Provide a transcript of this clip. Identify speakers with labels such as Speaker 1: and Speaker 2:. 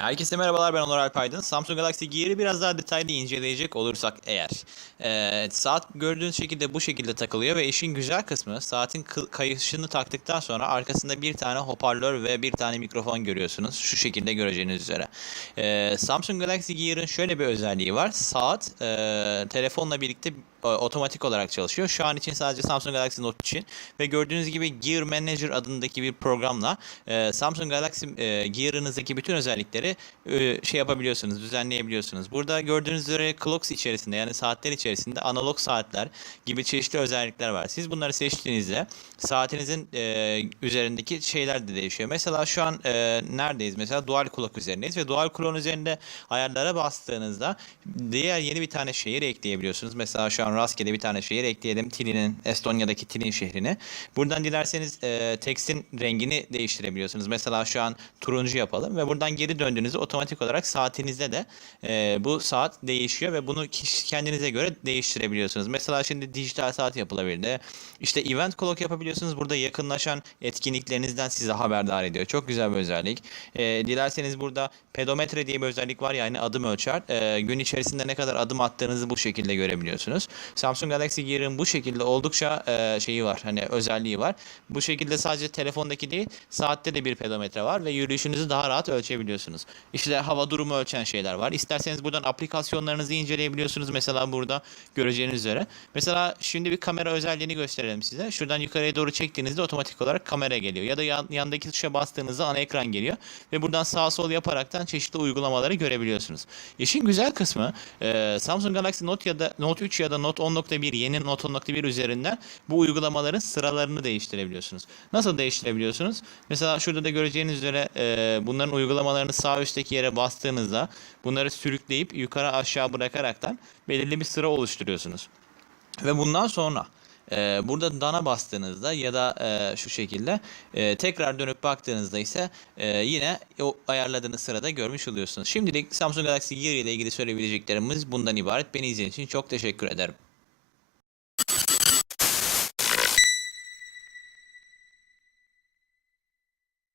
Speaker 1: Herkese merhabalar ben Onur Alpaydın. Samsung Galaxy Gear'ı biraz daha detaylı inceleyecek olursak eğer. Ee, saat gördüğünüz şekilde bu şekilde takılıyor ve işin güzel kısmı saatin kayışını taktıktan sonra arkasında bir tane hoparlör ve bir tane mikrofon görüyorsunuz. Şu şekilde göreceğiniz üzere. Ee, Samsung Galaxy Gear'ın şöyle bir özelliği var. Saat e, telefonla birlikte e, otomatik olarak çalışıyor. Şu an için sadece Samsung Galaxy Note için ve gördüğünüz gibi Gear Manager adındaki bir programla e, Samsung Galaxy e, Gear'ınızdaki bütün özellikleri e, şey yapabiliyorsunuz, düzenleyebiliyorsunuz. Burada gördüğünüz üzere clocks içerisinde yani saatler içerisinde analog saatler gibi çeşitli özellikler var. Siz bunları seçtiğinizde saatinizin e, üzerindeki şeyler de değişiyor. Mesela şu an e, neredeyiz? Mesela dual clock üzerindeyiz ve dual clock'un üzerinde ayarlara bastığınızda diğer yeni bir tane şehir ekleyebiliyorsunuz. Mesela şu an rastgele bir tane şehir ekleyelim. Tilin'in, Estonya'daki Tilin şehrini. Buradan dilerseniz e, tekstin rengini değiştirebiliyorsunuz. Mesela şu an turuncu yapalım ve buradan geri döndüğünüzde otomatik olarak saatinizde de e, bu saat değişiyor ve bunu kendinize göre değiştirebiliyorsunuz. Mesela şimdi dijital saat yapılabilir. İşte event clock yapabiliyorsunuz. Burada yakınlaşan etkinliklerinizden size haberdar ediyor. Çok güzel bir özellik. E, dilerseniz burada pedometre diye bir özellik var yani adım ölçer. E, gün içerisinde ne kadar adım attığınızı bu şekilde görebiliyorsunuz. Samsung Galaxy Gear'ın bu şekilde oldukça e, şeyi var. Hani özelliği var. Bu şekilde sadece telefondaki değil, saatte de bir pedometre var ve yürüyüşünüzü daha rahat ölçebiliyorsunuz. İşte hava durumu ölçen şeyler var. İsterseniz buradan aplikasyonlarınızı inceleyebiliyorsunuz. Mesela burada göreceğiniz üzere. Mesela şimdi bir kamera özelliğini gösterelim size. Şuradan yukarıya doğru çektiğinizde otomatik olarak kamera geliyor. Ya da yan, yandaki tuşa bastığınızda ana ekran geliyor. Ve buradan sağ sol yaparaktan çeşitli uygulamaları görebiliyorsunuz. İşin güzel kısmı e, Samsung Galaxy Note ya da Note 3 ya da Note 10.1 yeni Note 10.1 üzerinden bu uygulamaların sıralarını değiştirebiliyorsunuz. Nasıl değiştirebiliyorsunuz? Mesela şurada da göreceğiniz üzere e, bunların uygulamalarını sağ üstteki yere bastığınızda bunları sürükleyip yukarı aşağı bırakaraktan belirli bir sıra oluşturuyorsunuz. Ve bundan sonra e, burada dana bastığınızda ya da e, şu şekilde e, tekrar dönüp baktığınızda ise e, yine o ayarladığınız sırada görmüş oluyorsunuz. Şimdilik Samsung Galaxy Gear ile ilgili söyleyebileceklerimiz bundan ibaret. Beni izlediğiniz için çok teşekkür ederim.